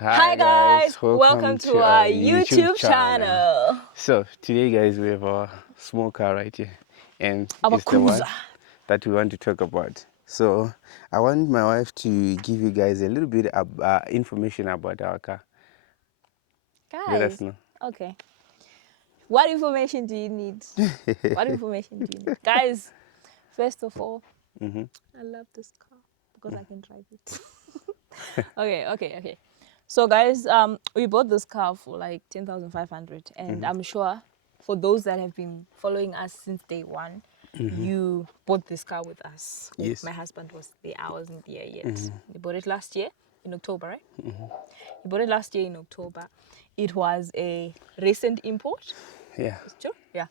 Hi guys, welcome to our YouTube channel. channel. So today guys we have our small car right here and Our it's the cruiser. one that we want to talk about. So I want my wife to give you guys a little bit of information about our car. Let us Guys, know. okay. What information do you need? Guys, first of all, I love this car because I can drive it. Okay. So guys, we bought this car for like 10,500 and I'm sure for those that have been following us since day one, you bought this car with us. Yes. My husband was there, I wasn't there yet. We bought it last year in October, right? We bought it last year in October. It was a recent import. Yeah. It's true? Yeah.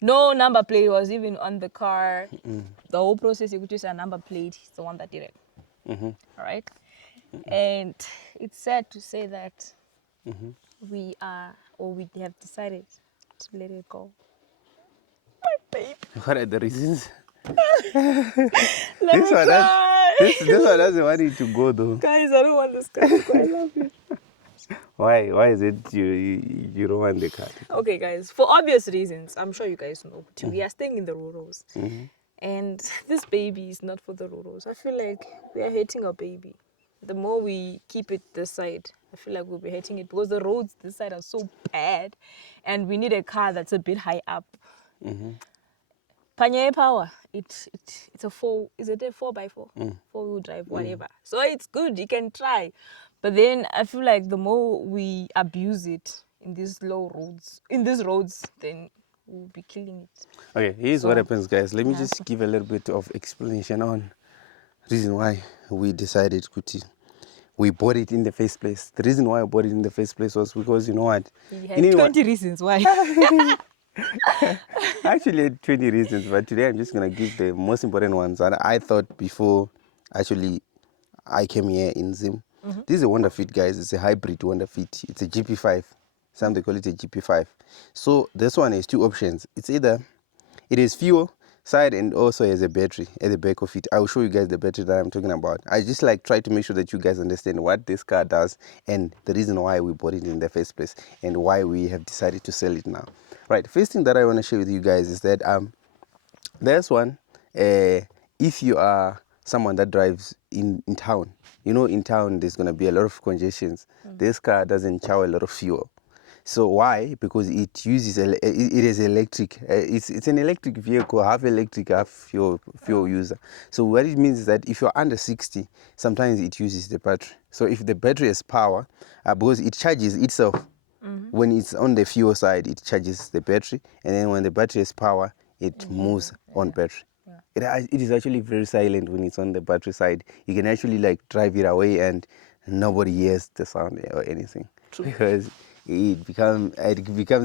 No number plate was even on the car. The whole process, you could use a number plate. It's the one that did it. All right. And it's sad to say that we have decided to let it go. My babe. What are the reasons? Let This me one cry. this one doesn't want it to go though. Guys, I don't want this car to go. I love it. Why is it you don't want the car to go? Okay, guys, for obvious reasons, I'm sure you guys know, but we are staying in the rurals. And this baby is not for the rurals. I feel like we are hating our baby. The more we keep it this side, I feel like we'll be hating it because the roads this side are so bad and we need a car that's a bit high up. Panya power, it's a 4x4? 4-wheel drive, whatever. So it's good, you can try. But then I feel like the more we abuse it in these roads, then we'll be killing it. Okay, here's what happens guys. Let me Yeah. just give a little bit of explanation on reason why we decided we bought it in the first place. The reason why I bought it in the first place was because you know what? You had 20 reasons why. I actually had 20 reasons, but today I'm just gonna give the most important ones that I thought before actually I came here in Zim. This is a Wonder Fit, guys. It's a hybrid Wonder Fit. It's a GP5. Some they call it a GP5. So this one has two options. It's either it is fuel side and also has a battery at the back of it. I will show you guys the battery that I'm talking about. I just like try to make sure that you guys understand what this car does and the reason why we bought it in the first place and why we have decided to sell it now. Right, first thing that I want to share with you guys is that there's one, if you are someone that drives in town, you know, in town there's going to be a lot of congestions. This car doesn't chow a lot of fuel. So why? Because it uses it is electric. It's an electric vehicle, half electric, half fuel user. So what it means is that if you're under 60, sometimes it uses the battery. So if the battery has power, because it charges itself. When it's on the fuel side, it charges the battery, and then when the battery has power, it moves on battery. It is actually very silent when it's on the battery side. You can actually like drive it away and nobody hears the sound or anything. True. Because it becomes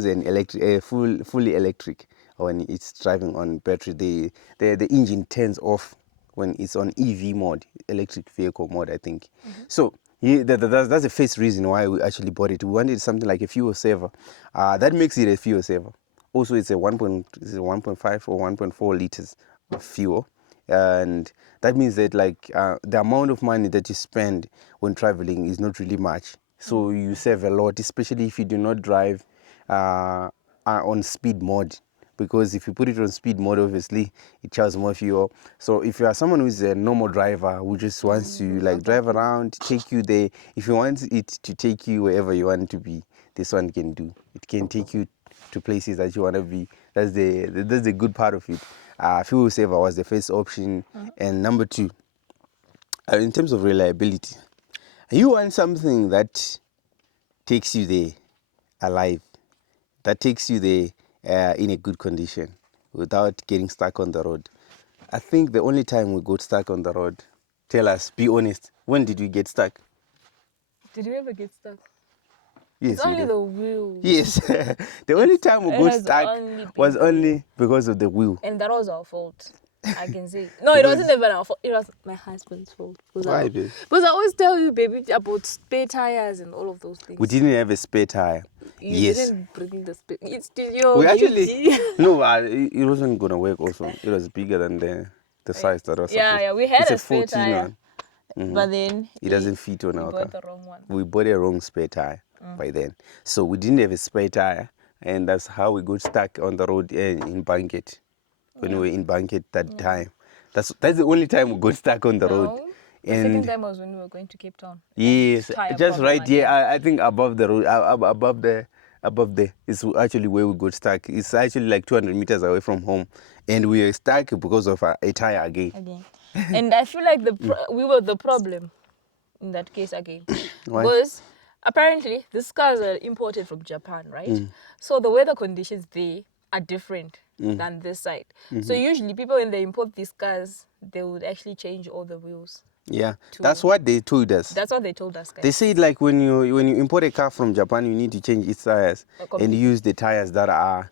an fully electric when it's driving on battery. The engine turns off when it's on EV mode, electric vehicle mode, I think. So that's the first reason why we actually bought it. We wanted something like a fuel saver. That makes it a fuel saver. Also, it's a 1.5 or 1.4 liters of fuel. And that means that like the amount of money that you spend when traveling is not really much. So you save a lot, especially if you do not drive on speed mode. Because if you put it on speed mode, obviously it charges more fuel. So if you are someone who is a normal driver who just wants to like drive around, take you there, if you want it to take you wherever you want to be, this one can do. It can take you to places that you want to be. That's the good part of it. Fuel saver was the first option, and number two, in terms of reliability, you want something that takes you there alive, that takes you there in a good condition without getting stuck on the road. I think the only time we got stuck on the road, tell us, be honest, when did we get stuck? Did you ever get stuck? Yes, It's only the wheel. Yes, the only time we got stuck was only because of the wheel. And that was our fault. I can say. No, it wasn't even our fault. It was my husband's fault. Why, babe? Because I always tell you, baby, about spare tires and all of those things. We didn't have a spare tire. You didn't bring the spare. It's your we actually duty. No, it wasn't gonna work. Also, it was bigger than the size that was. Yeah, we had it's a spare 14 tire. one. But then It doesn't fit on we our bought car. the wrong one. We bought a wrong spare tire by then. So we didn't have a spare tire, and that's how we got stuck on the road in Banket. When we were in Banket that time. That's the only time we got stuck on the road. No. The second time was when we were going to Cape Town. Yes, Tire just problem right here. again. I think above the road, above there is actually where we got stuck. It's actually like 200 meters away from home, and we are stuck because of a tire again. And I feel like we were the problem in that case again. Why? Because apparently these cars are imported from Japan, right? So the weather conditions there are different than this side. So usually people, when they import these cars, they would actually change all the wheels. Yeah, that's what they told us. That's what they told us, guys. They said like when you import a car from Japan, you need to change its tires and use the tires that are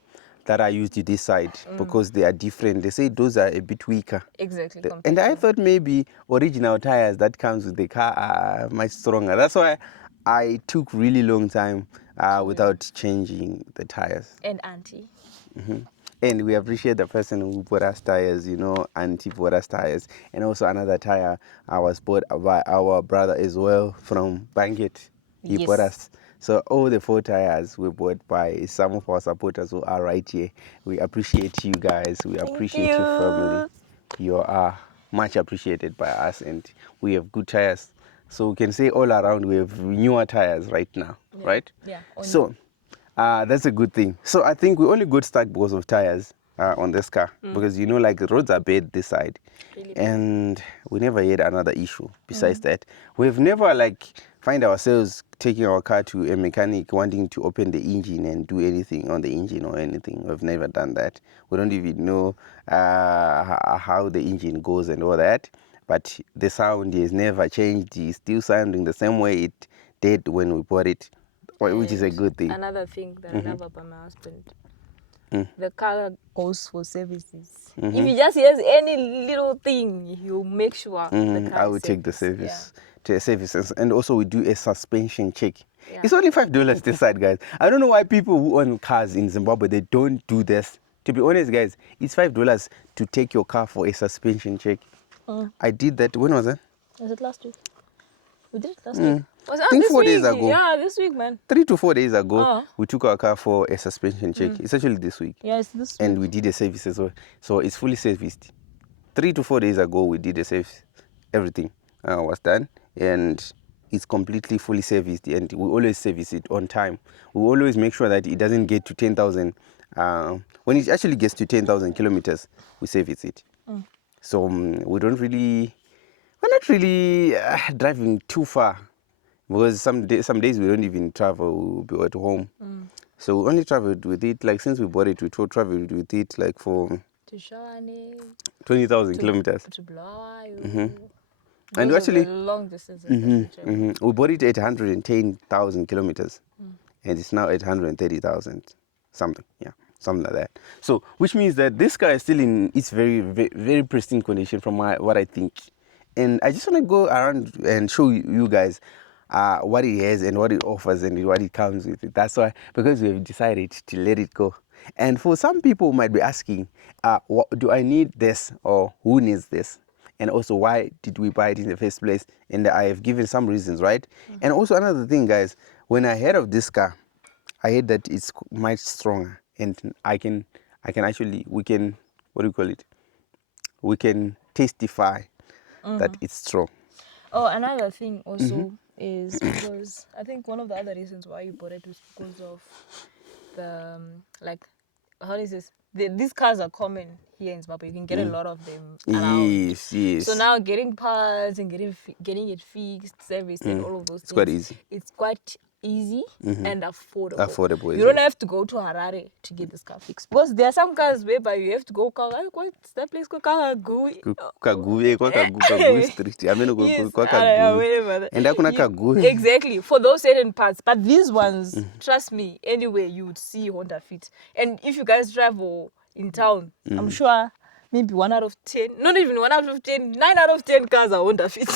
used to this side because they are different. They say those are a bit weaker. Exactly. And I thought maybe original tires that comes with the car are much stronger. That's why I took really long time without changing the tires. And auntie. And we appreciate the person who bought us tires, auntie bought us tires. And also another tire was bought by our brother as well from Banket. He bought us. So all the 4 tires were bought by some of our supporters who are right here. We appreciate you guys. We appreciate your family. You are much appreciated by us, and we have good tires. So we can say all around we have newer tires right now, right? Yeah. So that's a good thing. So I think we only got stuck because of tires on this car because like the roads are bad this side, really and we never had another issue. Besides that, we've never find ourselves taking our car to a mechanic wanting to open the engine and do anything on the engine or anything. We've never done that. We don't even know how the engine goes and all that. But the sound has never changed. It's still sounding the same way it did when we bought it. Which is a good thing. Another thing that I love about my husband, the car goes for services. If he just hears any little thing, he'll make sure the car I will take the service to a services, and also we do a suspension check. It's only $5 this side, guys. I don't know why people who own cars in Zimbabwe they don't do this. To be honest, guys, it's $5 to take your car for a suspension check. I did that. When was that? Was it last week? We did it last week. Was I think 4 days ago. Yeah, this week, man. 3 to 4 days ago, we took our car for a suspension check. It's actually this week. Yeah, it's this week. And we did a service as well. So it's fully serviced. 3 to 4 days ago, we did a service. Everything was done. And it's completely fully serviced. And we always service it on time. We always make sure that it doesn't get to 10,000. When it actually gets to 10,000 kilometers, we service it. So we're not really driving too far. Because some days we don't even travel, we'll be at home. So we only traveled with it, since we bought it, we traveled with it for 20,000 kilometers. To Blawayo. And actually, long distance. We bought it at 110,000 kilometers. And it's now at 130,000 something, something like that. So, which means that this car is still in its very, very, very pristine condition from what I think. And I just want to go around and show you guys what it has and what it offers and what it comes with. That's why, because we have decided to let it go. And for some people who might be asking, do I need this, or who needs this? And also, why did we buy it in the first place? And I have given some reasons, right? And also another thing, guys, when I heard of this car, I heard that it's much stronger, and we can testify that it's strong. Oh, another thing also is because I think one of the other reasons why you bought it was because of the how is this? These cars are common here in Zimbabwe. You can get a lot of them around. Yes. So now getting parts and getting it fixed, serviced, and all of those things. It's quite easy. It's quite easy and affordable. Affordable. You don't have to go to Harare to get this car fixed. Because there are some cars whereby you have to go, what's that place called? Kagui Street. And Kagui. Exactly, for those certain parts. But these ones, trust me, anyway, you would see Honda Fit. And if you guys travel in town, I'm sure maybe 1 out of 10, not even 1 out of 10, 9 out of 10 cars are Honda Fit.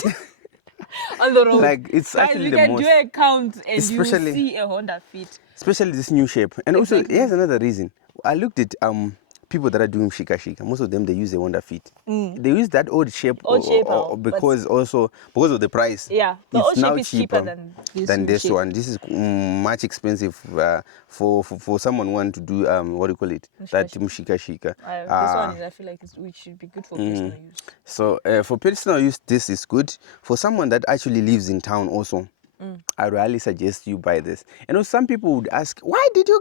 On the road. It's actually you the can most, do a count and you will see a Honda Fit. Especially this new shape. And also, here's another reason. I looked at people that are doing shika, most of them, they use a Wonder Fit. They use that old shape, Old shape, because of the price. Yeah, the It's old shape now is cheaper than this new this shape. one. This is much expensive for someone who want to do what do you call it? That shika. This one is, I feel like it should be good for personal use. So for personal use, this is good. For someone that actually lives in town also, I really suggest you buy this. You know, some people would ask, why did you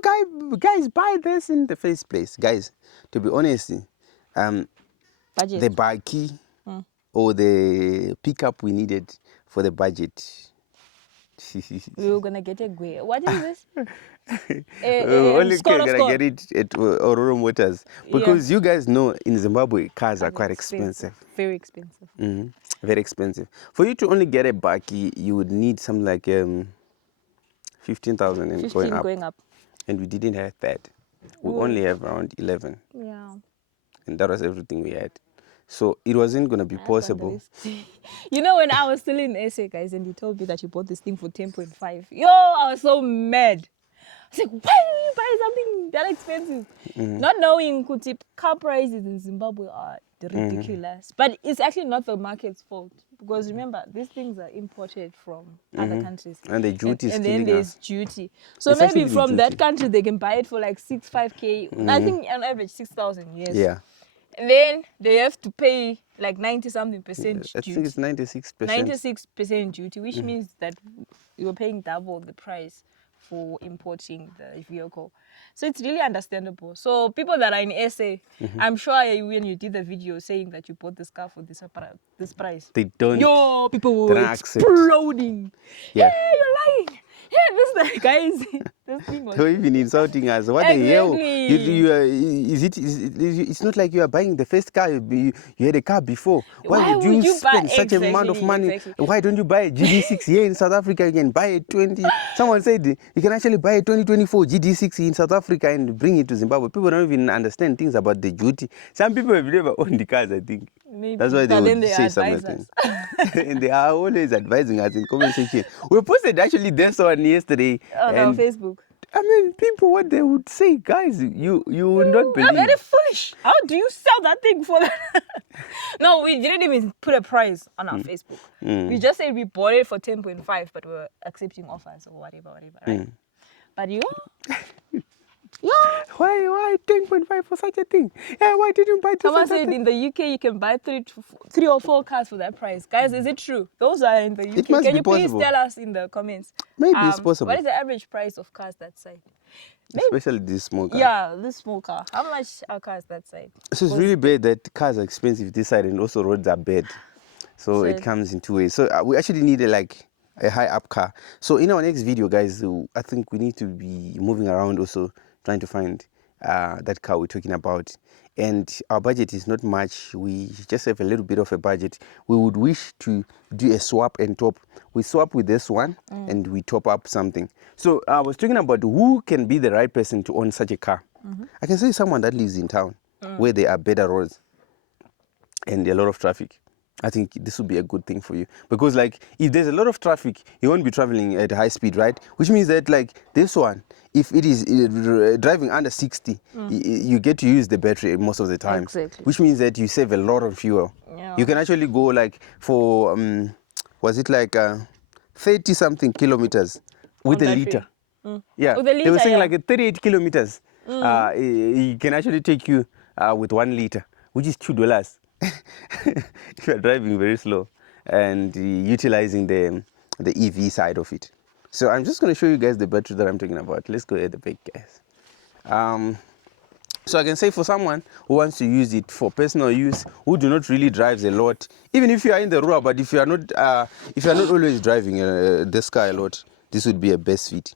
guys buy this in the first place? Guys, to be honest, Budget. the baki or the pickup we needed for the budget. We were gonna get a gray. What is this? Only Score. get it at Aurora Motors, because you guys know in Zimbabwe cars are quite expensive. Very expensive. Very expensive. For you to only get a baki, you would need something like 15,000 and going up. And we didn't have that. We only have around 11. Yeah. And that was everything we had. So it wasn't going to be possible. You know, when I was still in SA, guys, and you told me that you bought this thing for 10.5. Yo, I was so mad. I was like, why did you buy something that expensive? Not knowing Kuti car prices in Zimbabwe are ridiculous. But it's actually not the market's fault. Because remember, these things are imported from other countries. And the duty is killing us. And then there's duty. So it's maybe from that country, they can buy it for like 5K. I think on average 6,000, yes. Yeah. And then they have to pay like 90-something percent duty. I think it's 96%. 96% duty, which means that you're paying double the price for importing the vehicle. So it's really understandable. So people that are in SA, I'm sure when you did the video saying that you bought this car for this price, they don't. Yo, people were exploding. Yeah. Hey, you're lying. Yeah, this guys. This thing was. They're even insulting us. What the hell? It's not like you are buying the first car. You had a car before. Why would you spend such amount of money? Exactly. Why don't you buy a GD6 here in South Africa? You can buy a 20. Someone said you can actually buy a 2024 GD6 in South Africa and bring it to Zimbabwe. People don't even understand things about the duty. Some people have never owned the cars, I think. Maybe. That's why they would say something. And they are always advising us in comment section. We posted actually this one yesterday on Facebook. I mean, people, what they would say, guys, you would not believe. Very foolish. How do you sell that thing for that? No, we didn't even put a price on our Facebook. We just said we bought it for 10.5, but we're accepting offers or whatever, right? But you... Yeah. Why 10.5 for such a thing? Yeah, why didn't you buy this? Someone said in the UK you can buy three or four cars for that price. Guys, is it true? Those are in the UK. It must can be you possible. Please tell us in the comments? Maybe it's possible. What is the average price of cars that side? Especially this small car. Yeah, this small car. How much are cars that side? So it's really bad that cars are expensive this side and also roads are bad. So it comes in two ways. So we actually need a high up car. So in our next video, guys, I think we need to be moving around also trying to find that car we're talking about. And our budget is not much. We just have a little bit of a budget. We would wish to do a swap and top. We swap with this one and we top up something. So I was talking about who can be the right person to own such a car. I can say someone that lives in town where there are better roads and a lot of traffic. I think this would be a good thing for you. Because like if there's a lot of traffic, you won't be traveling at high speed, right? Which means that like this one, if it is driving under 60, you get to use the battery most of the time. Exactly. Which means that you save a lot of fuel. Yeah. You can actually go like for, was it like 30 something kilometers with a liter. Yeah, with a liter, they were saying like 38 kilometers. It can actually take you with 1 liter, which is $2. If you're driving very slow and utilizing the EV side of it. So I'm just going to show you guys the battery that I'm talking about. Let's go at the back, guys. So I can say for someone who wants to use it for personal use, who do not really drive a lot, even if you are in the rural, but if you are not always driving this car a lot, this would be a best fit.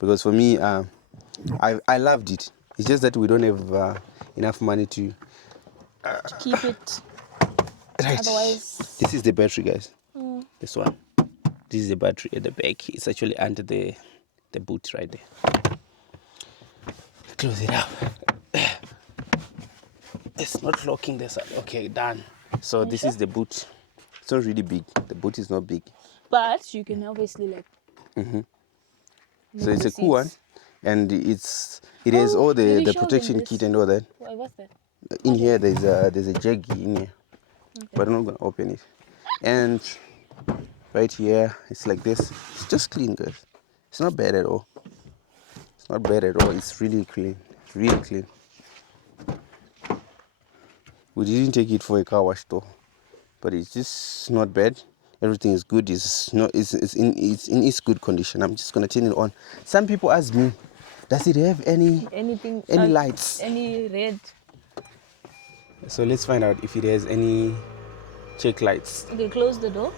Because for me, I loved it. It's just that we don't have enough money to keep it. Right. Otherwise, this is the battery, guys. This one. This is the battery at the back. It's actually under the boot right there. Close it up. It's not locking this up. Okay, done. So this is the boot. It's not really big. The boot is not big. But you can obviously like. So it's a cool one, and it's It has all Did you the show them protection this? kit and all that. What's that? In here, there's a jaggy in here, but I'm not gonna open it. And right here, it's like this. It's just clean, guys. It's not bad at all. It's not bad at all. It's really clean. It's really clean. We didn't take it for a car wash though, but it's just not bad. Everything is good. It's not. It's in its good condition. I'm just gonna turn it on. Some people ask me, does it have any lights? Any red? So let's find out if it has any check lights. Okay, close the door.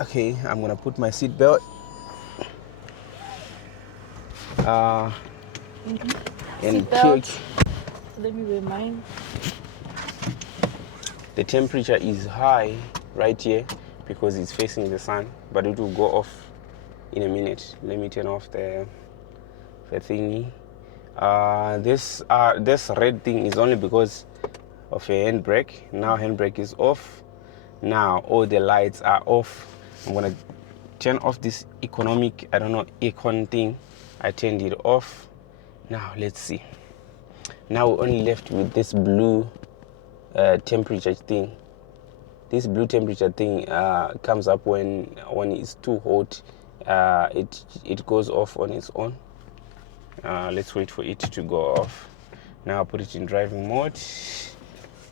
Okay, I'm gonna put my seat belt. And Seatbelt. check. Let me wear mine. The temperature is high right here because it's facing the sun, but it will go off in a minute. Let me turn off the thingy. This red thing is only because of a handbrake. Now handbrake is off. Now all the lights are off. I'm gonna turn off this economic, I don't know, econ thing. I turned it off. Now let's see. Now we're only left with this blue temperature thing. This blue temperature thing comes up when it's too hot. It goes off on its own. Let's wait for it to go off. Now put it in driving mode.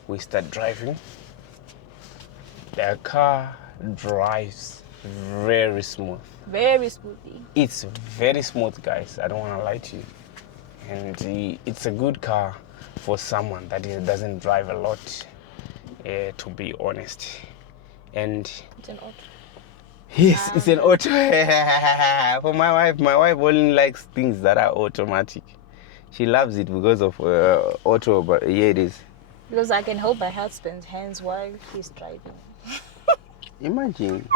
We start driving. The car drives very smooth. Very smoothly. It's very smooth, guys. I don't want to lie to you. And it's a good car for someone that doesn't drive a lot, to be honest. And It's an auto. yes, it's an auto. For my wife only likes things that are automatic. She loves it because of auto, but yeah, it is. Because I can hold my husband's hands while he's driving. Imagine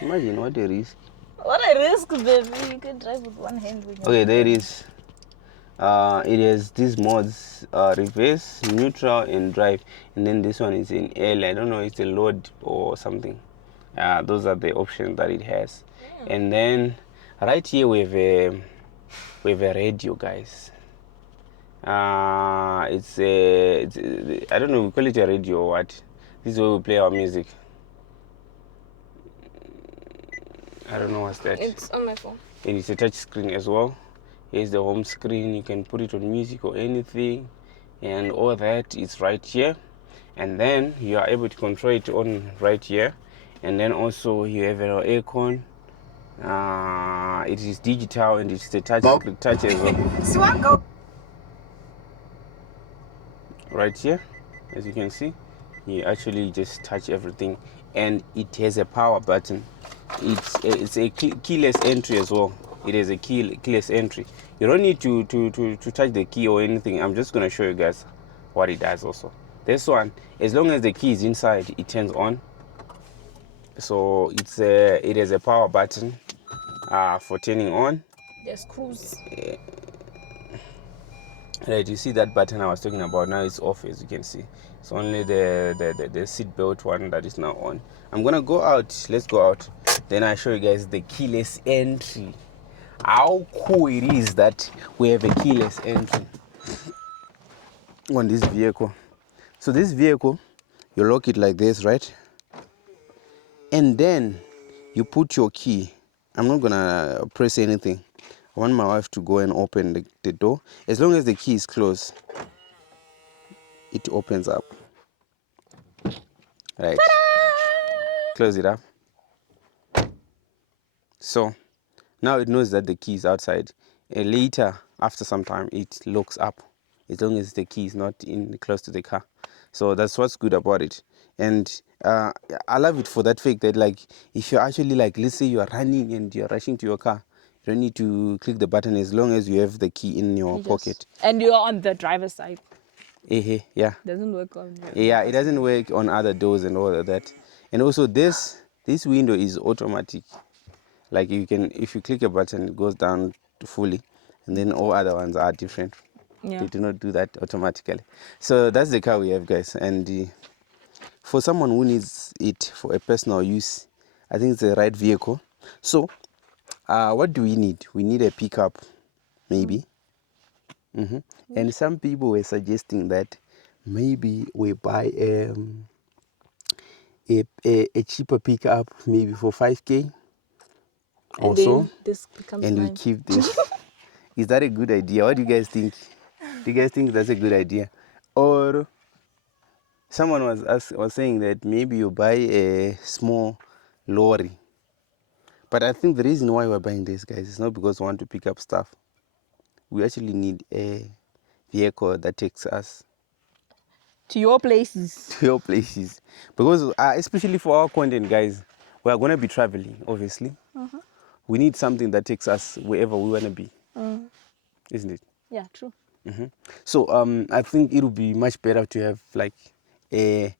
what a risk. What a risk, baby. You can drive with one hand. Okay, there it is. It has these modes: reverse, neutral, and drive. And then this one is in L. I don't know, it's a load or something. Those are the options that it has. And then right here we have a radio, guys. It's I don't know, we call it a radio or what. This is where we play our music. I don't know what's that. It's on my phone. And it's a touch screen as well. Here's the home screen. You can put it on music or anything, and all that is right here. And then you are able to control it on right here. And then also you have an icon. It is digital and it's the touch as well. Right here, as you can see, you actually just touch everything, and it has a power button. It's a keyless entry as well. It is a keyless entry. You don't need to touch the key or anything. I'm just gonna show you guys what it does also. This one, as long as the key is inside, it turns on. So it has a power button for turning on. There's cruise. Right, you see that button I was talking about, now it's off, as you can see. It's only the seat belt one that is now on. I'm gonna go out. Let's go out. Then I show you guys the keyless entry. How cool it is that we have a keyless entry on this vehicle. So this vehicle, you lock it like this, right? And then you put your key. I'm not gonna press anything. I want my wife to go and open the door. As long as the key is closed, it opens up. Right. Ta-da! Close it up. So now it knows that the key is outside. Later, after some time, it locks up as long as the key is not close to the car. So that's what's good about it. And I love it for that fact that, like, if you're actually, like, let's say you're running and you're rushing to your car, you don't need to click the button as long as you have the key in your pocket. And you're on the driver's side. Yeah. Doesn't work on Yeah, it doesn't work on other doors and all of that. And also this window is automatic. Like, you can, if you click a button, it goes down fully, and then all other ones are different. Yeah. They do not do that automatically. So that's the car we have, guys. And for someone who needs it for a personal use, I think it's the right vehicle. So what do we need? We need a pickup maybe. And some people were suggesting that maybe we buy a cheaper pickup, maybe for 5K or And so, then this becomes and we mine. keep this. Is that a good idea? What do you guys think? Do you guys think that's a good idea? Or someone was saying that maybe you buy a small lorry. But I think the reason why we're buying this, guys, is not because we want to pick up stuff. We actually need a vehicle that takes us To your places. to your places. Because especially for our content, guys, we are going to be traveling, obviously. We need something that takes us wherever we want to be, isn't it? Yeah, true. So I think it would be much better to have like a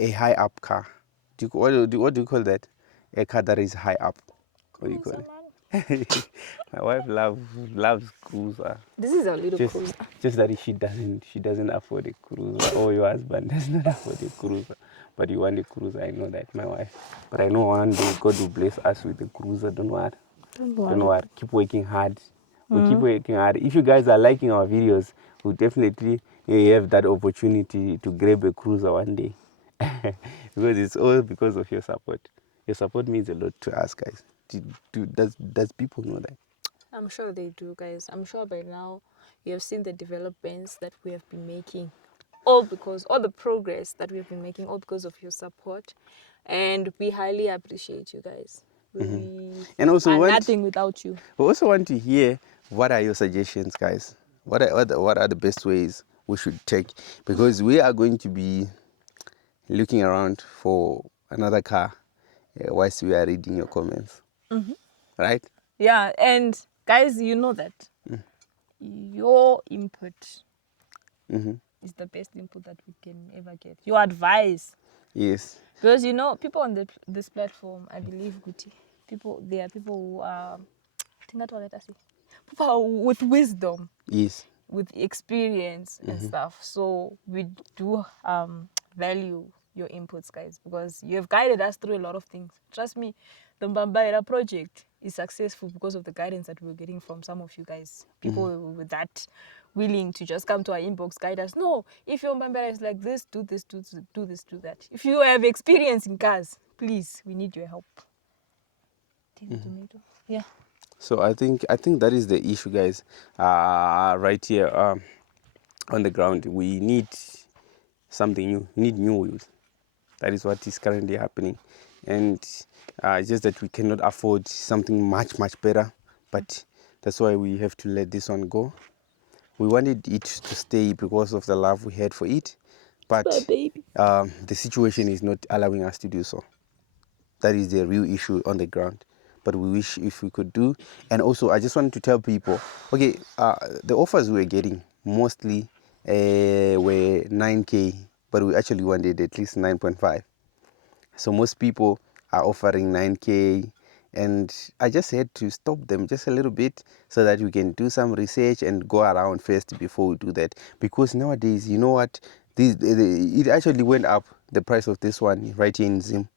high up car. What do you call that? A car that is high up. What do you call Cruiser, it? man. My wife loves cruiser. This is a little Just cruiser. just that she doesn't afford a cruiser, or your husband does not afford a cruiser. But you want a cruiser, I know that, my wife. But I know one day God will bless us with a cruiser. Don't worry. Don't worry. Keep working hard. We keep working hard. If you guys are liking our videos, we'll definitely have that opportunity to grab a cruiser one day. Because it's all because of your support. Your support means a lot to us, guys. Does people know that? I'm sure they do, guys. I'm sure by now you have seen the developments that we have been making. All the progress that we have been making, all because of your support. And we highly appreciate you guys. We And also are nothing without you. we also want to hear what are your suggestions, guys. What are the best ways we should take? Because we are going to be looking around for another car whilst we are reading your comments. Right? Yeah, and guys, you know that your input is the best input that we can ever get. Your advice. Yes. Because people on this platform, I believe, Guti, there are people who are, people with wisdom, Yes. with experience and stuff. So we do value your inputs, guys, because you have guided us through a lot of things. Trust me, the Mbambaira project is successful because of the guidance that we're getting from some of you guys. People with that willing to just come to our inbox, guide us. No, if your Mbambaira is like this, do this, do this, do that. If you have experience in cars, please, we need your help. Yeah. So I think that is the issue, guys. Right here on the ground, we need something new. We need new wheels. That is what is currently happening, and it's just that we cannot afford something much better. But that's why we have to let this one go. We wanted it to stay because of the love we had for it, but My baby. the situation is not allowing us to do so. That is the real issue on the ground. But we wish if we could do. And also, I just wanted to tell people, okay, the offers we were getting mostly were 9K, but we actually wanted at least 9.5. So most people are offering 9K, and I just had to stop them just a little bit so that we can do some research and go around first before we do that. Because nowadays, you know what, it actually went up, the price of this one right here in Zim.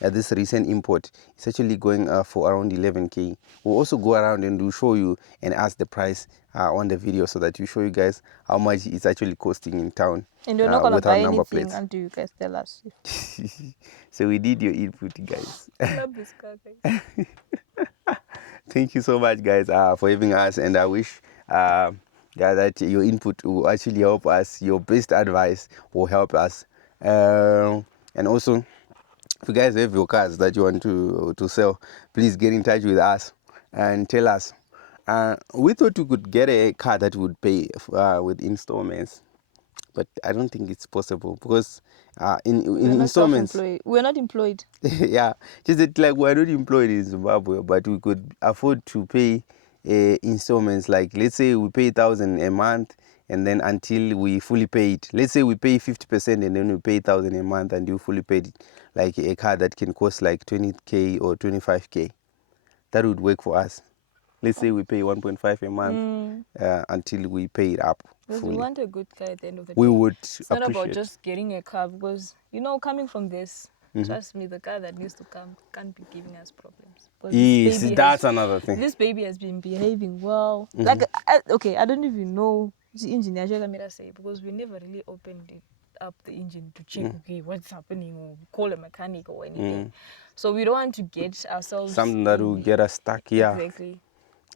This recent import is actually going for around 11K. We'll also go around and we'll show you and ask the price on the video so that we show you guys how much it's actually costing in town. And you're not going to without buy number anything plates. until you guys tell us. So we need your input, guys. I love this car, guys. Thank you so much, guys, for having us, and I wish that your input will actually help us. Your best advice will help us, and also, if you guys have your cars that you want to sell, please get in touch with us and tell us. We thought we could get a car that would pay with installments, but I don't think it's possible because in installments. We're not employed. Yeah, just that like we're not employed in Zimbabwe, but we could afford to pay installments. Like let's say we pay 1,000 a month, and then until we fully pay it. Let's say we pay 50%, and then we pay 1,000 a month, and you fully paid it. Like a car that can cost like 20K or 25K, that would work for us. Let's say we pay 1.5 a month until we pay it up Because fully. we want a good car at the end of the day. We would It's not about appreciate. just getting a car because, coming from this, Trust me, the guy that needs to come can't be giving us problems. 'Cause Yes, this baby that's another thing. This baby has been behaving well. Like, okay, I don't even know the engineer say, because we never really opened it up the engine to check, okay, what's happening, or call a mechanic or anything. So we don't want to get ourselves Something that will get us stuck. Yeah. Exactly.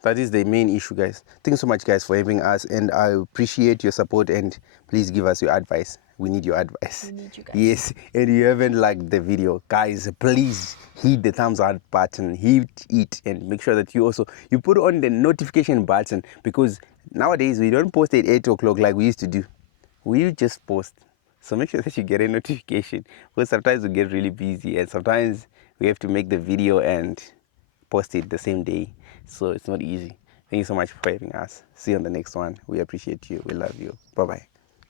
That is the main issue, guys. Thanks so much, guys, for having us, and I appreciate your support, and please give us your advice. We need your advice. We need you guys. Yes, and you haven't liked the video, guys, please hit the thumbs up button, hit it, and make sure that you put on the notification button, because nowadays we don't post at 8 o'clock like we used to do. We just post. So make sure that you get a notification, because sometimes we get really busy, and sometimes we have to make the video and post it the same day, so it's not easy. Thank you so much for having us. See you on the next one. We appreciate you. We love you. Bye bye.